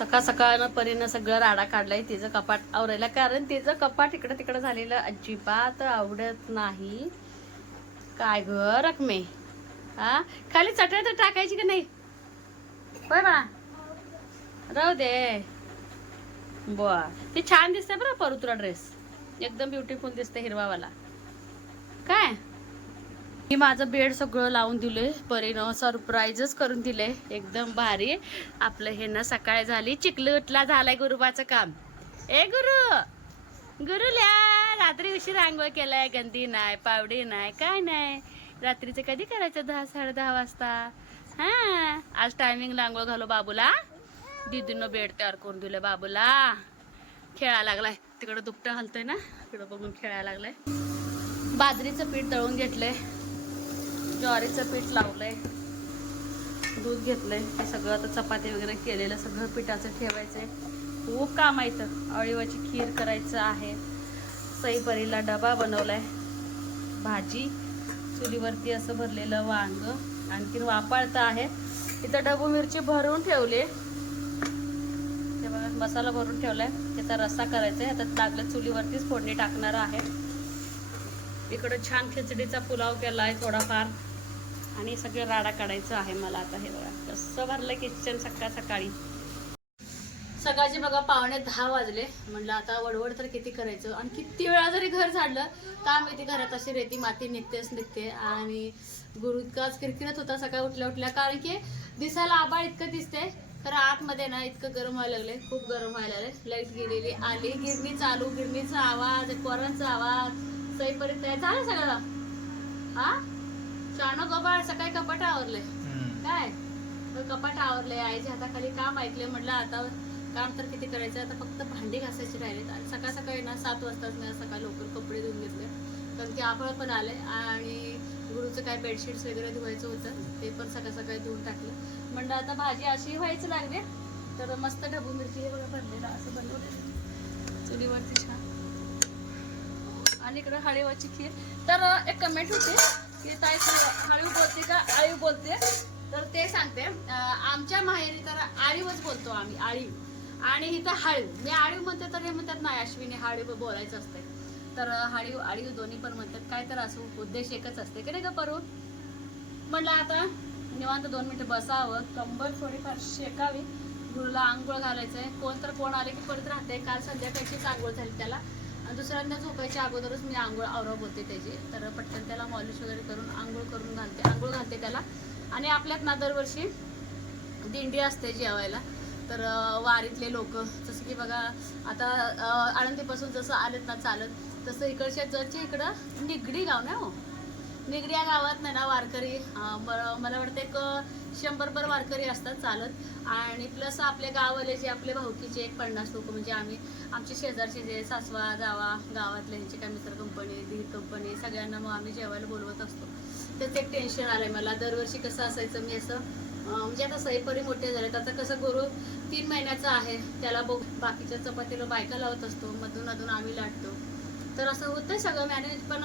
सकाळ सकाळ परीनं सगळं राडा काढलाय तिचं कपाट आवरायला, कारण तिचं कपाट इकडं तिकडं झालेलं अजिबात आवडत नाही. काय ग रकमे, हा खाली चटई तर टाकायची की नाही? होय बा, राहू दे. बर, ते छान दिसते बरं परू तुला ड्रेस, एकदम ब्युटिफुल दिसते हिरवावाला. काय मी माझं बेड सगळं लावून दिले, परीनं सरप्राईजच करून दिले एकदम भारी. आपलं हे ना सकाळ झाली, चिखलुटला झालाय गुरुबाचं काम. ए गुरुल्या रात्री उशीर आंघोळ केलाय, गंदी नाही, पावडी नाही, काय नाही. रात्रीचं कधी करायचं? 10 10:30 वाजता. हा, आज टायमिंगला आंघोळ घालो बाबूला. दीदीनं बेड तयार करून दिलं बाबूला. खेळायला लागलाय तिकडं, दुपटं हलतंय ना, तिकडं बघून खेळायला लागलाय. बाजरीचं पीठ दळून घेतलंय, ज्वारीचं पीठ लावलंय, दूध घेतलंय. हे सगळं आता चपाती वगैरे केलेलं सगळं पिठाचं ठेवायचंय. खूप काम आहे इथं. अळीवाची खीर करायचं आहे, सईपरीला डबा बनवलाय, भाजी चुलीवरती असं भरलेलं वांग, आणखीन वापाळतं आहे. इथं ढबू मिरची भरून ठेवली, ते बघा मसाला भरून ठेवलाय. त्याचा रस्सा करायचा आहे, आता लागलं चुलीवरतीच फोडणी टाकणार आहे. इकडं छान खिचडीचा पुलाव केलाय थोडाफार, आणि सगळं राडा काढायचं आहे मला आता. हे बघा कसं भरलं किचन सकाळ सकाळी. सकाळचे बघा 9:45 वाजले. म्हटलं आता वडवड तर किती करायचं, आणि किती वेळा जरी घर झाडलं का माहिती घरात अशी रेती माती निघते. आणि गुरु इतकाच किरकिरत होता सकाळी उठल्या उठल्या, कारण की दिसायला आबाळ इतकं दिसते, तर आतमध्ये ना इतकं गरम व्हायला लागले, खूप गरम व्हायला लागले. लाईट गेलेली, आली, गिरणी चालू, गिरणीचा आवाज, पोरांचा आवाज, सईपर्यंत झालं सगळं. हा शानो गोबाळ सकाळी कपाट आवरले, काय कपाट आवरले, आईच्या हाताखाली काम ऐकले. म्हटलं आता काम तर किती करायचं, आता फक्त भांडी घासायची राहिलेत. आणि सकाळ सकाळी ना 7 वाजताच मी सकाळी लवकर कपडे धुवून घेतले, कारण की आफळ पण आले. आणि गुरुचं काय बेडशीट्स वगैरे धुवायचं होतं, ते पण सकाळ सकाळी धुवून टाकलं. म्हणलं आता भाजी अशी व्हायचं लागले, तर मस्त ढबू मिरची हे बघा भरलेलं असं बनवलेलं चुलीवरती छान. आणि इकडं हळीवाची खीर. तर एक कमेंट होती की ताई हळू बोलते का आळीव बोलते, तर ते सांगते. आमच्या माहेरी तर आळीवच बोलतो आम्ही, आळीव. आणि इथं हळीव, मी आळीव म्हणते तर हे म्हणतात नाही अश्विनी हळीव बोलायचं असते. तर हळीव आळीव दोन्ही पण म्हणतात, काय तर असं उद्देश एकच असते की नाही का परू. म्हटलं आता निवांत 2 मिनिटं बसावं, कंबर थोडीफार शेकावी, गुरुला आंघोळ घालायचंय. कोण आले की परत राहते. काल संध्याकाळचीच आंघोळ झाली त्याला, आणि दुसऱ्यांदा झोपायच्या अगोदरच मी आंघोळ आवरा बोलते त्याची. तर पटकन त्याला मॉलिश वगैरे करून आंघोळ घालते त्याला. आणि आपल्यात ना दरवर्षी दिंडी असते जेवायला. तर वारीतले लोक जसं की बघा आता आळंदीपासून जसं आलेत ना चालत, तसं इकडच्या जच्या इकडं निगडी गाव ना हो, निगडी या गावात ना वारकरी मला वाटतं एक 100 वारकरी असतात चालत. आणि प्लस आपल्या गावाले जे आपले भाऊकीचे एक 50 लोक, म्हणजे आमचे शेजारचे जे सासवा जावा गावातले ह्यांचे काय मित्र कंपनी दीड कंपनी सगळ्यांना मग आम्ही जेवायला बोलवत असतो. त्याचं एक टेन्शन आलंय मला. दरवर्षी कसं असायचं मी असं म्हणजे आता सईपरी मोठे झालेत, आता कसं गुरु 3 महिन्याचा आहे, त्याला बाकीच्या चपातीला बायका लावत असतो, मधून अधून आम्ही लाटतो. तर असं होतंय सगळं मॅनेज. पण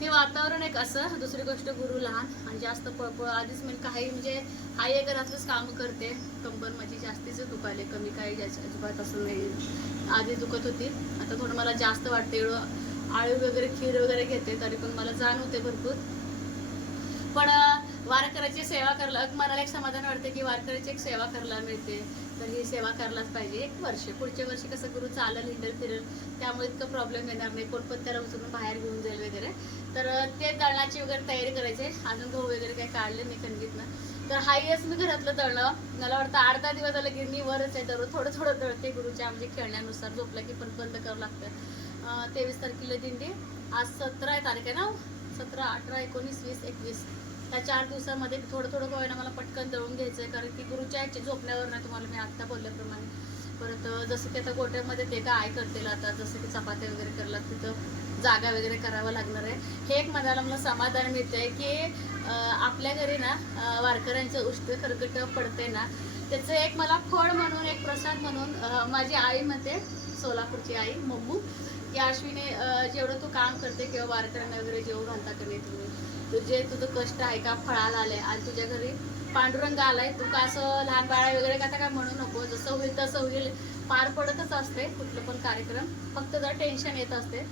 हे वातावरण एक असं, दुसरी गोष्ट गुरु लहान आणि जास्त पळपळ. आधीच मी काही म्हणजे आई घरातलंच काम करते, कंबर माझी जास्तीच दुखायले, कमी काही अजिबात असं नाही. आधी दुखत होती, आता थोडं मला जास्त वाटते. एवढं आळू वगैरे खीर वगैरे घेते तरी पण मला जाण होते भरपूर. पण वारकऱ्याची सेवा करायला मनाला एक समाधान वाटते की वारकऱ्याची एक सेवा करायला मिळते, तर ही सेवा करायलाच पाहिजे. 1 वर्ष पुढच्या वर्षी कसं गुरु चालेल, हिंडल फिरेल, त्यामुळे इतकं प्रॉब्लेम येणार नाही. कोण पण त्याला उचलून बाहेर घेऊन जाईल वगैरे. तर ते दळणाची वगैरे तयारी करायची. अजून गहू वगैरे काही काढले नाही कणगीतनं. तर हायच मी घरातलं दळणं मला वाटतं 8-10 दिवस झालं गिरणीवरच आहे. दररोज थोडं दळते गुरुच्या म्हणजे खेळण्यानुसार. झोपलं की पण बंद करावं लागतं. 23 तारखेला दिंडी, आज 17 तारीख आहे ना, 17, 18, 19, 20, 21 त्या 4 दिवसामध्ये थोडं का होईना मला पटकन दळून घ्यायचं आहे, कारण की गुरुच्या झोपण्यावर ना तुम्हाला मी आत्ता बोलल्याप्रमाणे. परत जसं की आता गोट्यामध्ये ते काय आय करतील, आता जसं की चपात्या वगैरे करायला तिथं जागा वगैरे करावं लागणार आहे. हे एक मनाला मला समाधान मिळतंय की आपल्या घरी ना वारकऱ्यांचं उष्ट खरकट पडते ना, त्याचं एक मला फळ म्हणून, एक प्रसाद म्हणून माझी आई म्हणते, सोलापूरची आई मम्मू, की अश्विनी जेवढं तू काम करते किंवा वारकऱ्यांना वगैरे जेवू घालता का नाही तुम्ही, तुझे तुझं कष्ट आहे का फळाला आले. आणि तुझ्या घरी पांडुरंग आलाय, तू का असं लहान बाळा वगैरे का काय म्हणू नको, जसं होईल म्हणजे पार पडतच असते कुठलं पण कार्यक्रम, फक्त जर टेन्शन येत असते.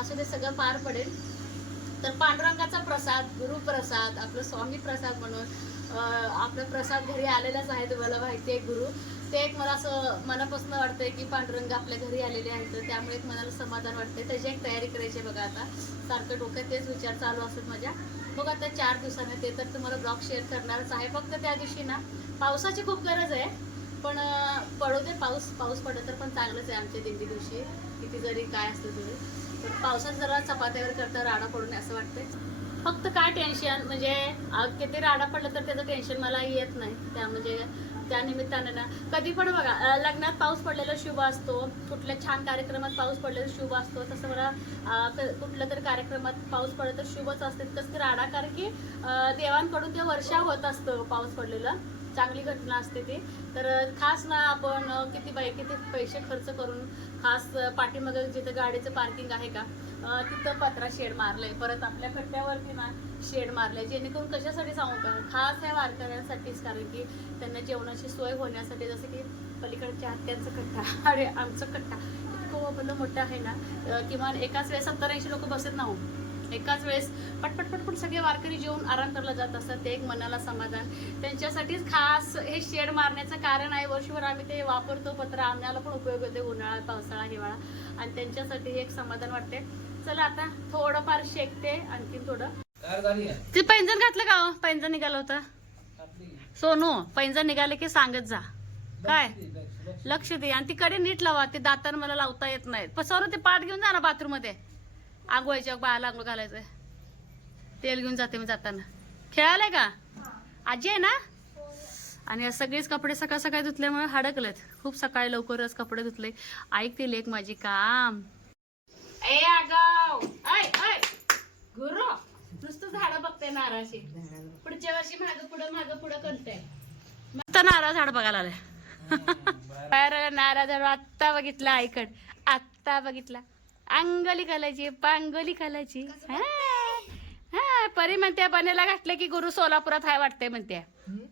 असं ते सगळं पार पडेल. तर पांडुरंगाचा प्रसाद, गुरुप्रसाद, आपलं स्वामी प्रसाद म्हणून आपला प्रसाद घरी आलेलाच आहे. तुम्हाला माहिती आहे गुरु, ते एक मला असं मनापासून वाटतंय की पांडुरंग आपल्या घरी आलेले आहेत, तर त्यामुळे एक मनाला समाधान वाटते. त्याची एक तयारी करायची बघा. आता सारखं डोक्यात तेच विचार चालू असतात माझ्या. बघ आता 4 दिवसाने ते तर तुम्हाला ब्लॉग शेअर करणारच आहे. फक्त त्या दिवशी ना पावसाची खूप गरज आहे, पण पडू दे पाऊस. पाऊस पडत तर पण चांगलंच आहे आमच्या दिंडी दिवशी, किती जरी काय असतं तरी. तर पावसात जरा चपात्यावर करता राडा पडून असं वाटतंय. फक्त काय टेन्शन म्हणजे किती राडा पडलं तर त्याचं टेन्शन मला येत नाही. त्या म्हणजे त्या निमित्तानं ना कधी पण बघा, लग्नात पाऊस पडलेला शुभ असतो, कुठल्या छान कार्यक्रमात पाऊस पडलेला शुभ असतो. तसं मला कुठल्या तरी कार्यक्रमात पाऊस पडलं तर शुभच असते. तसं राडा, कारण की देवांकडून ते वर्षा होत असतं पाऊस पडलेलं, चांगली घटना असते ती. तर खास ना आपण किती पैसे खर्च करून खास पाठीमागं जिथं गाडीचं पार्किंग आहे का तिथं पत्रा शेड मारलंय, परत आपल्या कट्ट्यावरती ना शेड मारलंय, जेणेकरून कशासाठी सांगू का, खास ह्या वारकऱ्यांसाठीच. कारण की त्यांना जेवणाची सोय होण्यासाठी. जसं की पलीकडच्या आत्यांचं कट्टा, अरे आमचं कट्टा इतकं भलं मोठं आहे ना, किमान एकाच वेळेस 70-80 लोक बसत ना हो. एकाच वेळेस पटपट पटपट सगळे वारकरी जेवून आराम करायला जात असतात. ते एक मनाला समाधान. त्यांच्यासाठीच खास हे शेड मारण्याचं कारण आहे. वर्षभर आम्ही ते वापरतो पत्र, आम्हाला पण उपयोग होते उन्हाळा, पावसाळा, हिवाळा, आणि त्यांच्यासाठी एक समाधान वाटते. चला आता थोडंफार शेकते आणखीन थोडं. ते पैंजण घातलं का? पैंजण निघालं होतं सोनू. पैंजण निघाले की सांगत जा. काय लक्ष दे, आणि ती कडे नीट लावा. ते दातान मला लावता येत नाही. पण सर ते पाठ घेऊन जा ना बाथरूम मध्ये, आंघोळीच्या बाळाला आंघोळ घालायचंय. तेल घेऊन जाते मी जाताना. खेळायला का आजी आहे ना? आणि सगळेच कपडे सकाळ सकाळी धुतल्यामुळे हडकलेत. खूप सकाळी लवकरच कपडे धुतले. ऐकते लेक माझी काम. ए आगाव, ऐ ऐ गुरु, नुसतं झाडं बघते नारळाची. पुढच्या वर्षी मागं पुढं करते. मस्त नारळ झाड बघायला आले. नारळ झाड आत्ता बघितला आईकड, आत्ता बघितला. अंगोली घालायची, पांगोली घालायची. हा परी म्हणते बनेला घातले की गुरु सोलापुरात हाय वाटते म्हणते.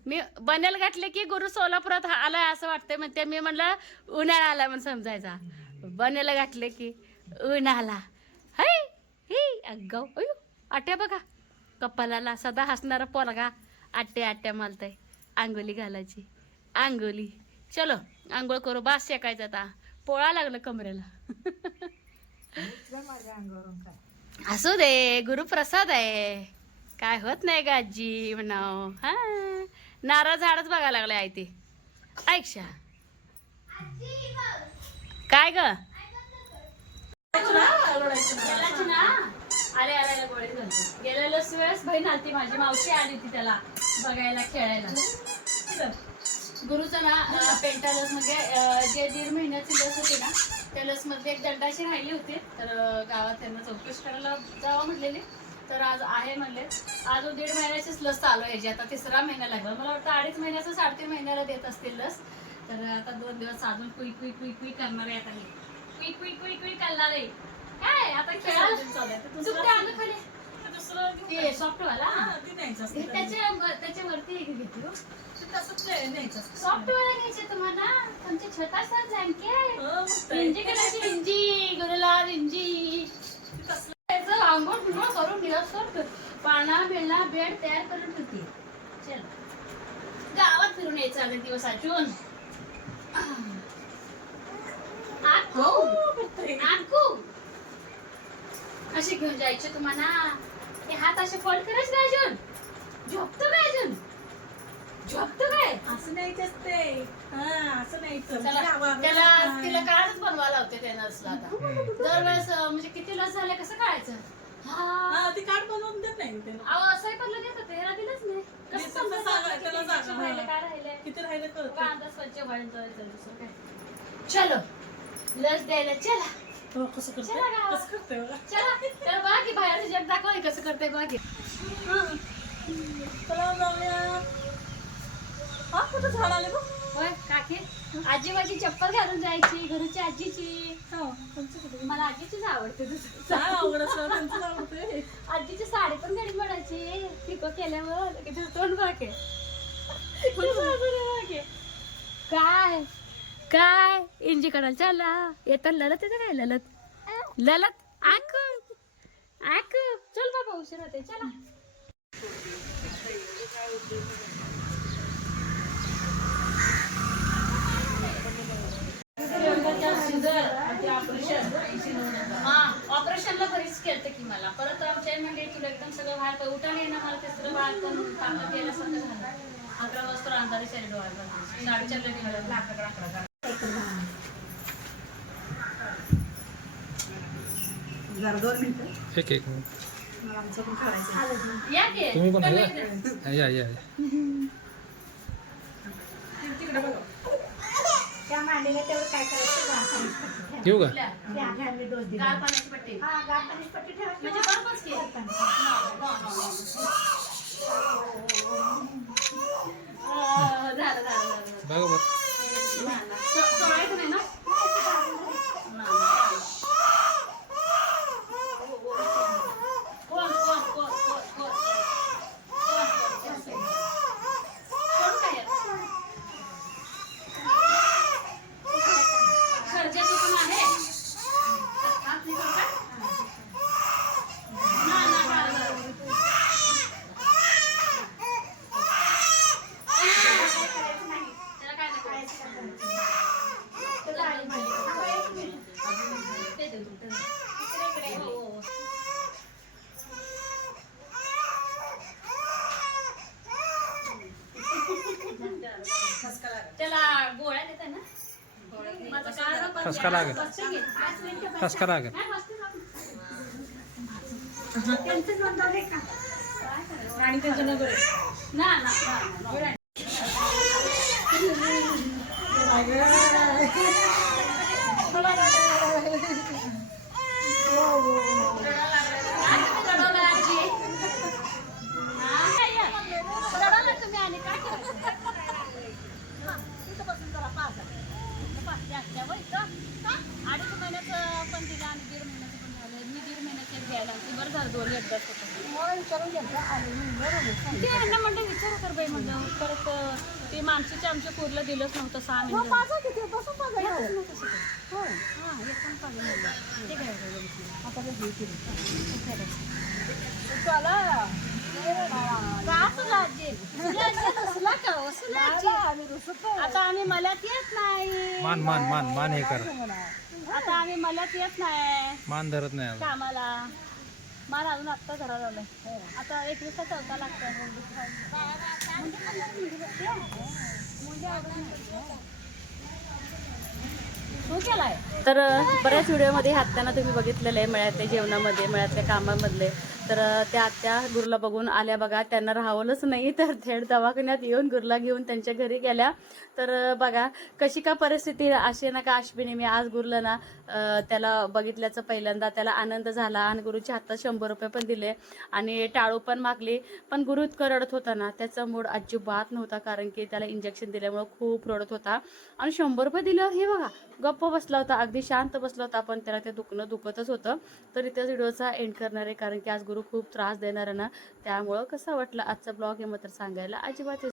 मी बनेल घातले की गुरु सोलापुरात आलाय असं वाटतंय म्हणते. मी म्हणलं उन्हाळा आला म्हणून समजायचा. बनेला घातले की उन्हाळा. हाय ही अगाऊ. अयो आट्या बघा, कपालाला सदा हसणारा पोरगा आट्या आट्या मालताय. अंगोली घालायची, अंगोली. चलो आंघोळ करू, बास शेकायचं आता. पोळा लागलं कमरेला. असू दे, गुरुप्रसाद आहे, काय होत नाही का आजी म्हणाव. हा नारळ झाडच बघायला लागले आहे ते. ऐक्षा काय ग आले आले गोळे घालते. गेलेल्या वेळेस बहीण आलती माझी, मावशी आली ती त्याला बघायला, खेळायला. गुरुचं ना पेंटालस मध्ये जे 1.5 महिन्याची लस होती ना, त्या लस मध्ये एक दंडाशी राहिली होती. तर गावात त्यांना चौकशी करायला जावं म्हटलेली. तर आज आहे म्हणले. अजून 1.5 महिन्याचीच लस चालू आहे. आता 3रा महिना लागला. मला वाटतं 2.5 महिन्याचं 3.5 महिन्याला देत असतील लस. तर आता 2 दिवस अजून कुई कुई कुई कुई करणार आहे. आता कुई कुई कुई कुई करणार आहे. काय आता खेळायला खाली ते सॉफ्टवाला त्याच्यावरती घेते. सॉफ्टवेअर घ्यायचे तुम्हाला, तुमचे छोटा सा जानके इंजी करायची. इंजी गुरुला इंजी आंघोळ बिंघोळ करून दिवसभर पाना बिळणा बेड तयार करून ठेवते. चल गावात फिरून यायचं अगं दिवस अजून. असे घेऊन जायचे तुम्हाला. ते हात असे फोल्ड करायचे काय अजून? झोपतो काय अजून? झोपतो काय? असं नाही असते. असं नाही. त्याला तिला कार्डच बनवायला होते त्या नर्सला. आता दरवेळेस म्हणजे किती लस झाल्या कसं कळायचं? हा ती कार्ड बनवून देत नाही. असं पण देत होते, ह्याला दिलंच नाही. कसं राहिलं काय राहिलंय, किती राहिलं का अंदाज स्वच्छ दुसरं काय. चलो लस द्यायला चला. कसं करते चला तर बाकी बाहेरचं जग दाखव कसं करते बाकी. चला जाऊया. हा कुठं झाड आले बघ. होय काकी, आजी माझी चप्पल घालून जायची गुरुची आजीची. मला आजीचीच आवडते. आजीची साडी पण घडी पडायची पिको केल्यावर. किती तोंड बाके काय काय इंजी काढायला चला येतात ललत येतं काय ललत ललत आकू आकू चल बाबा उशीर होते चला. ऑपरेशनला बरीच केलं की मला परत आमच्या म्हणजे तुला एकदम सगळं बाहेर उठाने येणं मला ते सगळं बाहेर पण कामं केल्यासारखं झालं. 11 वाजता अंधारी शरीर डोळ्याला 4:30 जरा 2 मिनिटं एक एक मिनिट. मला आमचं पण करायचं. या की तुम्ही पण कमी या या या. तिकडे बघा. त्या मांडीला तेवढं काय करायचं येऊ का? त्या घ्यावी डोस दिला गार पाण्याची पट्टी हा गार पाण्याची पट्टी ठेवायची म्हणजे बरोबरच की झालं झालं बघा बरं. सोडायचं नाही ना कोण कोण कोण कोण कोण कोण काय सर्जरी पण आहे हात निघून का ना ना त्याला काय नाही करायचं ते दे तू इकडे हो हो त्याला गोळ्या देत ना माझं कारण ठसका लागेल. ठसका लागेल. त्यांचं नोंदवलंय का आणि त्यांच्या नगर ना ना तुम्ही आणि काय अडीच महिन्याचं पण दिलं आणि 1.5 महिन्याचं पण झालं मी 1.5 महिन्याचे घ्यायला बरं झालं 2 एकदाच ते यांना म्हणलं विचारू कर बाई म्हणलं परत ते माणसाचे आमच्या पूरला दिलंच नव्हतं 6 महिने हां एक पण पाहिजे म्हणलं ते घ्यायचं आता आता आम्ही मलाच येत नाही मान मान मान मान हे कर. आता आम्ही मलाच येत नाही मान धरत नाही अजून. कामाला मला अजून आत्ता धरा झालंय आता 1 दिवसात चौथा लागतं तर बऱ्याच व्हिडिओमध्ये आत्याना तुम्ही बघितलेलं आहे मळ्यातल्या जेवणामध्ये मळ्यातल्या कामामधले तर त्या आत्या गुरुला बघून आल्या बघा त्यांना राहवलंच नाही तर थेट दवाखान्यात येऊन गुरुला घेऊन त्यांच्या घरी गेल्या तर बघा कशी का परिस्थिती अशी ना का अश्विनी मी आज गुरुला ना त्याला बघितल्याचं पहिल्यांदा त्याला आनंद झाला आणि गुरुच्या हातात 100 रुपये पण दिले आणि टाळू पण मागली पण गुरु इतकं रडत होता ना त्याचा मूड अजिबात नव्हता कारण की त्याला इंजेक्शन दिल्यामुळे खूप रडत होता आणि 100 रुपये दिल्यावर हे बघा गप्प बसला होता अगदी शांत बसला होता पण त्याला ते दुखणं दुखतच होतं तर इथेच व्हिडिओचा एंड करणार आहे कारण की आज गुरु खूप त्रास देणार आहे ना त्यामुळं कसा वाटला आजचा ब्लॉग हे मात्र सांगायला अजिबात